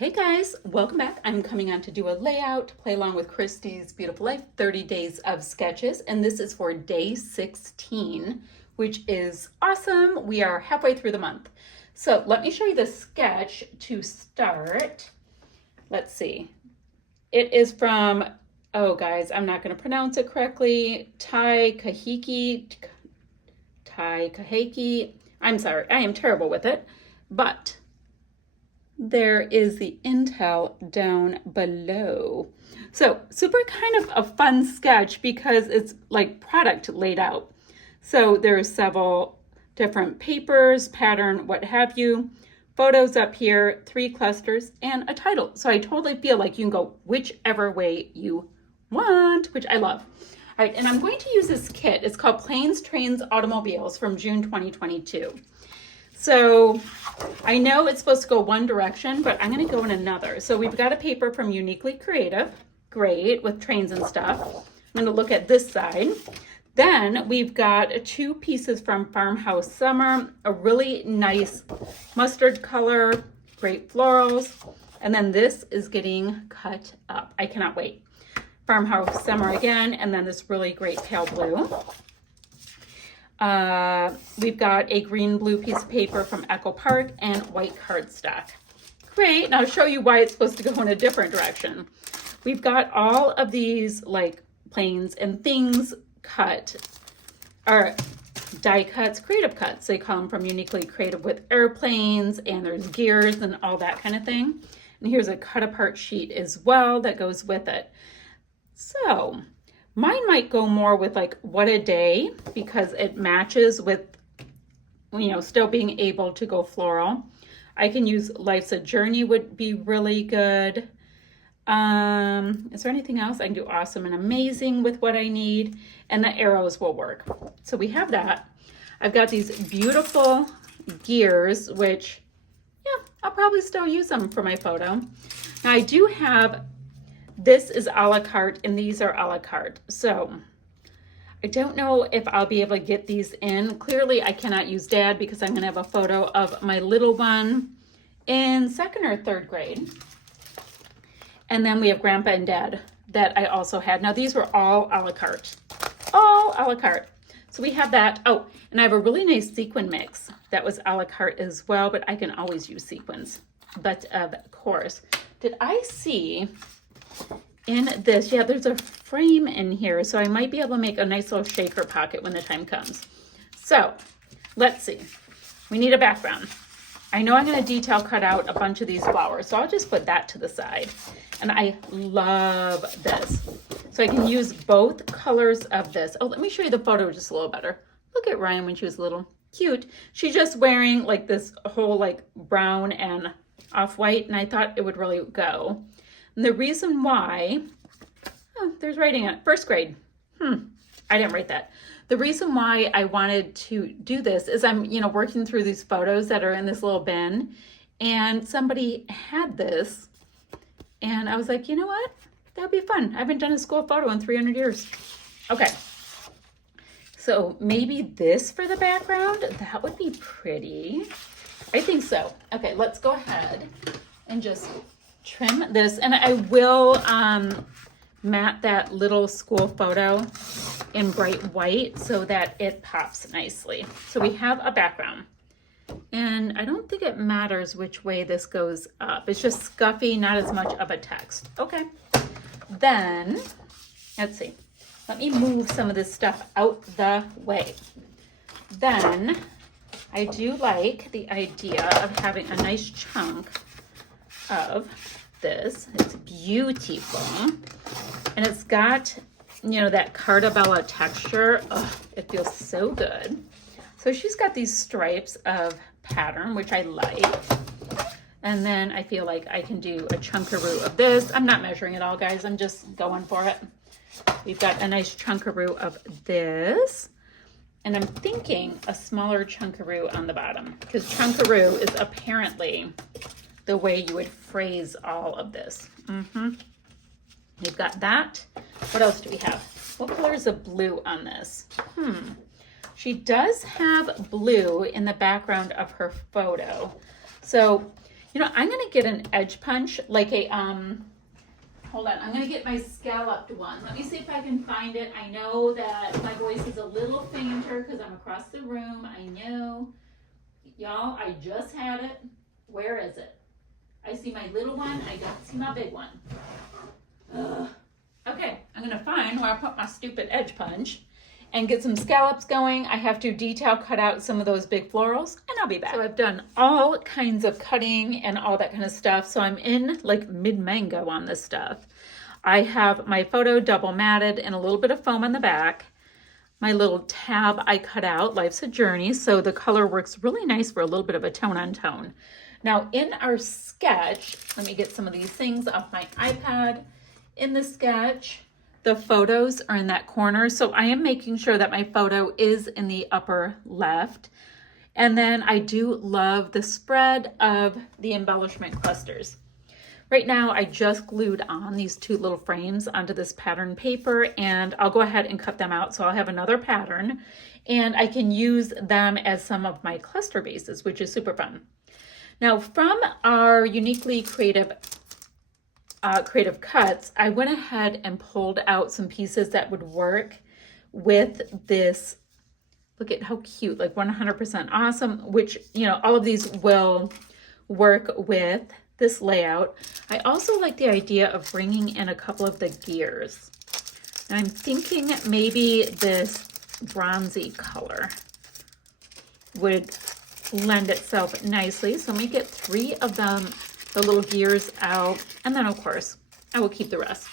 Hey guys, welcome back. I'm coming on to do a layout to play along with Christy's Beautiful Life 30 Days of Sketches, and this is for day 16, which is awesome. We are halfway through the month. So let me show you the sketch to start. Let's see. It is from, oh guys, I'm not going to pronounce it correctly, Tai Kahiki. I'm sorry, I am terrible with it, but there is the intel down below. So super kind of a fun sketch because it's like product laid out. So there's several different papers, pattern, what have you, photos up here, 3 clusters, and a title. So I totally feel like you can go whichever way you want, which I love. All right, and I'm going to use this kit. It's called Planes, Trains, Automobiles from June 2022. So I know it's supposed to go one direction, but I'm going to go in another. So we've got a paper from Uniquely Creative, great, with trains and stuff. I'm going to look at this side. Then we've got 2 pieces from Farmhouse Summer, a really nice mustard color, great florals. And then this is getting cut up. I cannot wait. Farmhouse Summer again, and then this really great pale blue. We've got a green-blue piece of paper from Echo Park and white cardstock. Great, and I'll show you why it's supposed to go in a different direction. We've got all of these like planes and things cut, or die cuts, creative cuts. They call them from Uniquely Creative with airplanes, and there's gears and all that kind of thing. And here's a cut apart sheet as well that goes with it. So mine might go more with like what a day because it matches with, you know, still being able to go floral. I can use Life's a Journey would be really good. Is there anything else? I can do awesome and amazing with what I need, and the arrows will work. So we have that. I've got these beautiful gears, which, yeah, I'll probably still use them for my photo. Now I do have, this is a la carte and these are a la carte. So I don't know if I'll be able to get these in. Clearly I cannot use Dad because I'm going to have a photo of my little one in 2nd or 3rd grade. And then we have Grandpa and Dad that I also had. Now these were all a la carte. All a la carte. So we have that. Oh, and I have a really nice sequin mix that was a la carte as well, but I can always use sequins. But of course, did I see in this, yeah, there's a frame in here, so I might be able to make a nice little shaker pocket when the time comes. So let's see, we need a background. I know I'm going to detail cut out a bunch of these flowers, so I'll just put that to the side. And I love this, so I can use both colors of this. Oh, let me show you the photo just a little better. Look at Ryan when she was little. Cute. She's just wearing like this whole like brown and off-white, and I thought it would really go. And the reason why, oh, there's writing on it, 1st grade. I didn't write that. The reason why I wanted to do this is I'm, you know, working through these photos that are in this little bin, and somebody had this, and I was like, you know what? That'd be fun. I haven't done a school photo in 300 years. Okay. So maybe this for the background, that would be pretty. I think so. Okay, let's go ahead and just trim this, and I will matte that little school photo in bright white so that it pops nicely. So we have a background, and I don't think it matters which way this goes up. It's just scuffy, not as much of a text. Okay, then let's see. Let me move some of this stuff out the way. Then I do like the idea of having a nice chunk of this. It's beautiful, and it's got, you know, that Cartabella texture. Ugh, it feels so good. So she's got these stripes of pattern, which I like, and then I feel like I can do a chunkaroo of this. I'm not measuring it all, guys, I'm just going for it. We've got a nice chunkaroo of this, and I'm thinking a smaller chunkaroo on the bottom, because chunkaroo is apparently the way you would phrase all of this. We've got that. What else do we have? What color is the blue on this? She does have blue in the background of her photo. So You know, I'm going to get an edge punch, like a, hold on, I'm going to get my scalloped one. Let me see if I can find it. I know that my voice is a little fainter because I'm across the room. I know. Y'all, I just had it. Where is it? I see my little one. I don't see my big one. Ugh. Okay, I'm going to find where I put my stupid edge punch and get some scallops going. I have to detail cut out some of those big florals, and I'll be back. So I've done all kinds of cutting and all that kind of stuff. So I'm in like mid-mango on this stuff. I have my photo double matted and a little bit of foam on the back. My little tab I cut out, Life's a Journey, so the color works really nice for a little bit of a tone on tone. Now in our sketch, let me get some of these things off my iPad. In the sketch, the photos are in that corner, so I am making sure that my photo is in the upper left. And then I do love the spread of the embellishment clusters. Right now, I just glued on these two little frames onto this pattern paper, and I'll go ahead and cut them out. So I'll have another pattern, and I can use them as some of my cluster bases, which is super fun. Now, from our uniquely creative cuts, I went ahead and pulled out some pieces that would work with this. Look at how cute, like 100% awesome, which, you know, all of these will work with this layout. I also like the idea of bringing in a couple of the gears. And I'm thinking maybe this bronzy color would lend itself nicely. So let me get 3 of them, the little gears out, and then of course I will keep the rest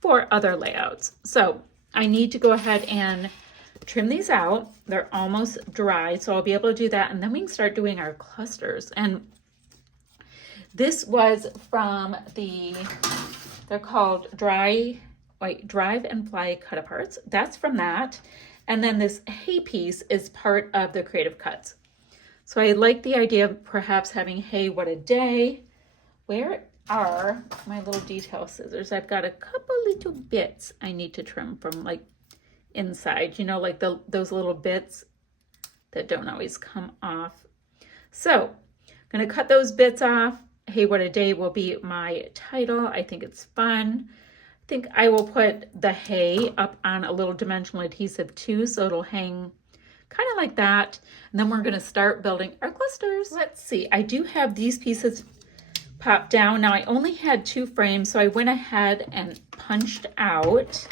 for other layouts. So I need to go ahead and trim these out. They're almost dry, so I'll be able to do that, and then we can start doing our clusters. And this was from they're called Drive and Fly Cut Aparts. That's from that. And then this hay piece is part of the Creative Cuts. So I like the idea of perhaps having hay what a day. Where are my little detail scissors? I've got a couple little bits I need to trim from like inside, you know, like those little bits that don't always come off. So I'm going to cut those bits off. Hey, What a Day will be my title. I think it's fun. I think I will put the hay up on a little dimensional adhesive too, so it'll hang kind of like that. And then we're going to start building our clusters. Let's see. I do have these pieces popped down. Now I only had 2 frames, so I went ahead and punched out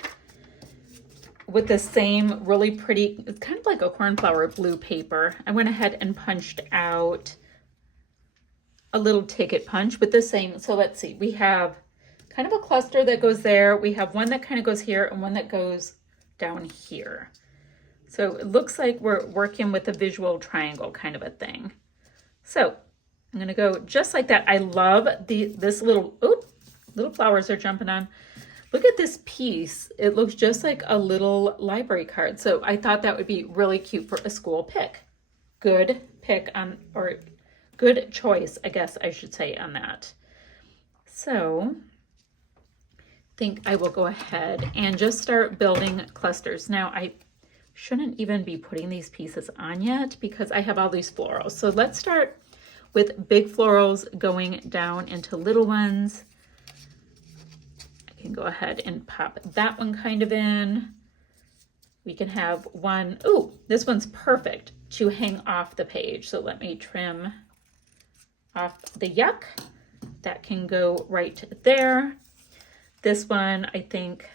with the same really pretty, it's kind of like a cornflower blue paper. I went ahead and punched out a little ticket punch with the same. So let's see, we have kind of a cluster that goes there. We have one that kind of goes here and one that goes down here. So it looks like we're working with a visual triangle kind of a thing. So I'm going to go just like that. I love this little, little flowers are jumping on. Look at this piece. It looks just like a little library card. So I thought that would be really cute for a school pick. Good pick on, or good choice, I guess I should say, on that. So I think I will go ahead and just start building clusters. Now I shouldn't even be putting these pieces on yet because I have all these florals. So let's start with big florals going down into little ones. I can go ahead and pop that one kind of in. We can have one, ooh, this one's perfect to hang off the page. So let me trim off the yuck. That can go right there. This one, I think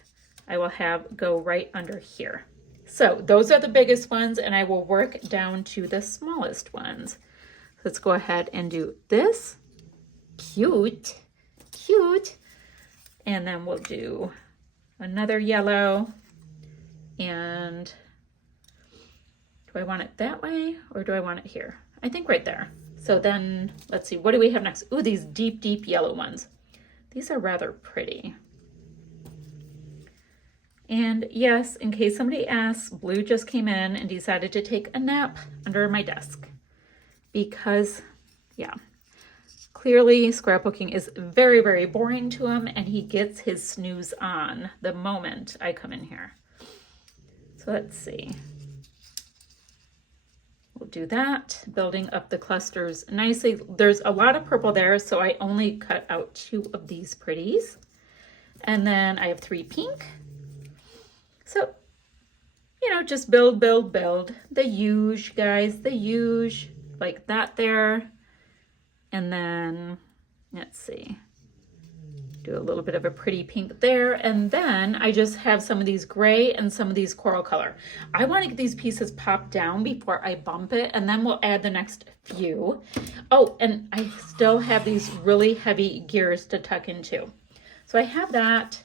I will have go right under here. So those are the biggest ones, and I will work down to the smallest ones. Let's go ahead and do this. Cute, cute. And then we'll do another yellow. And do I want it that way or do I want it here? I think right there. So then let's see, what do we have next? Ooh, these deep, deep yellow ones. These are rather pretty. And yes, in case somebody asks, Blue just came in and decided to take a nap under my desk. Because, yeah, clearly scrapbooking is very, very boring to him, and he gets his snooze on the moment I come in here. So let's see. we'll do that, building up the clusters nicely. There's a lot of purple there, so I only cut out 2 of these pretties. And then I have 3 pink. So, you know, just build, build, build. The huge, guys, the huge, like that there. And then, let's see, do a little bit of a pretty pink there. And then I just have some of these gray and some of these coral color. I want to get these pieces popped down before I bump it, and then we'll add the next few. Oh, and I still have these really heavy gears to tuck into. So I have that.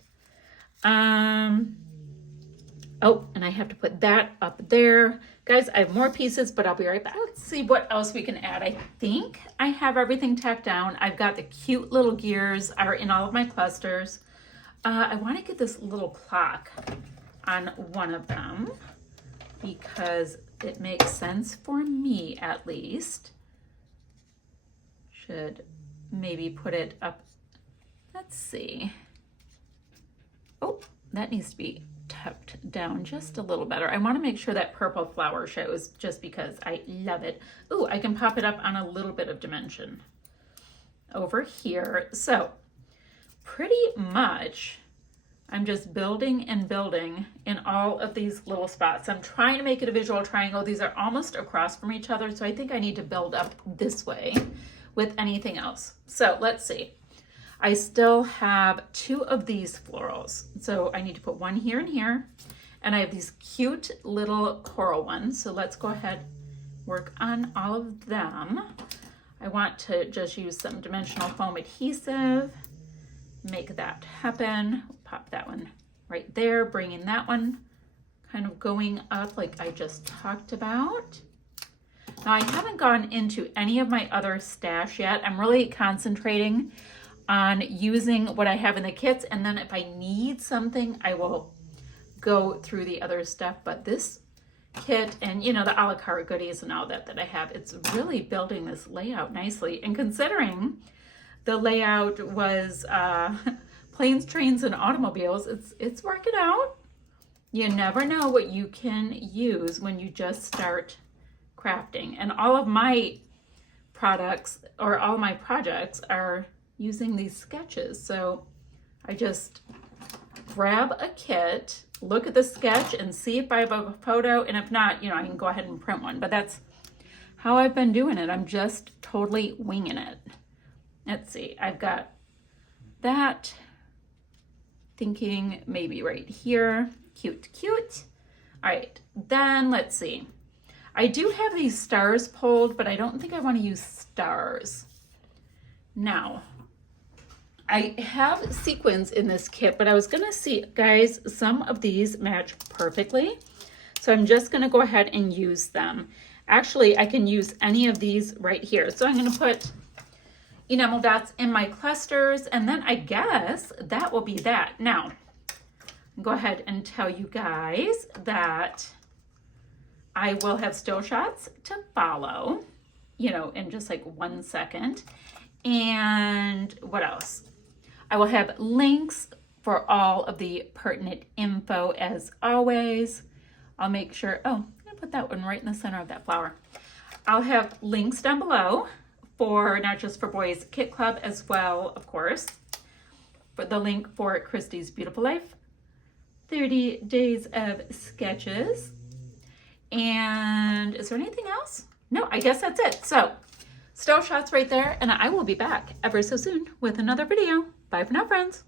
Oh, and I have to put that up there. Guys, I have more pieces, but I'll be right back. Let's see what else we can add. I think I have everything tacked down. I've got the cute little gears are in all of my clusters. I want to get this little clock on one of them because it makes sense for me at least. Should maybe put it up. Let's see. Oh, that needs to be tucked down just a little better. I want to make sure that purple flower shows just because I love it. Ooh, I can pop it up on a little bit of dimension over here. So pretty much I'm just building and building in all of these little spots. I'm trying to make it a visual triangle. These are almost across from each other, so I think I need to build up this way with anything else. So let's see. I still have 2 of these florals. So I need to put one here and here. And I have these cute little coral ones. So let's go ahead, work on all of them. I want to just use some dimensional foam adhesive, make that happen. Pop that one right there, bringing that one kind of going up like I just talked about. Now I haven't gone into any of my other stash yet. I'm really concentrating on using what I have in the kits, and then if I need something, I will go through the other stuff. But this kit and, you know, the a la carte goodies and all that I have, it's really building this layout nicely. And considering the layout was planes, trains, and automobiles, it's working out. You never know what you can use when you just start crafting. And all of my products or all my projects are using these sketches. So I just grab a kit, look at the sketch and see if I have a photo, and if not, you know, I can go ahead and print one. But that's how I've been doing it. I'm just totally winging it. Let's see, I've got that, thinking maybe right here. Cute, cute. All right, then let's see. I do have these stars pulled, but I don't think I want to use stars. Now, I have sequins in this kit, but I was gonna see, guys, some of these match perfectly. So I'm just gonna go ahead and use them. Actually, I can use any of these right here. So I'm gonna put enamel dots in my clusters, and then I guess that will be that. Now, go ahead and tell you guys that I will have still shots to follow, you know, in just like 1 second. And what else? I will have links for all of the pertinent info as always. I'll make sure, oh, I'm gonna put that one right in the center of that flower. I'll have links down below for not just for Boys Kit Club as well, of course, but the link for Christy's Beautiful Life, 30 days of sketches. And is there anything else? No, I guess that's it. So still shots right there, and I will be back ever so soon with another video. Bye for now, friends.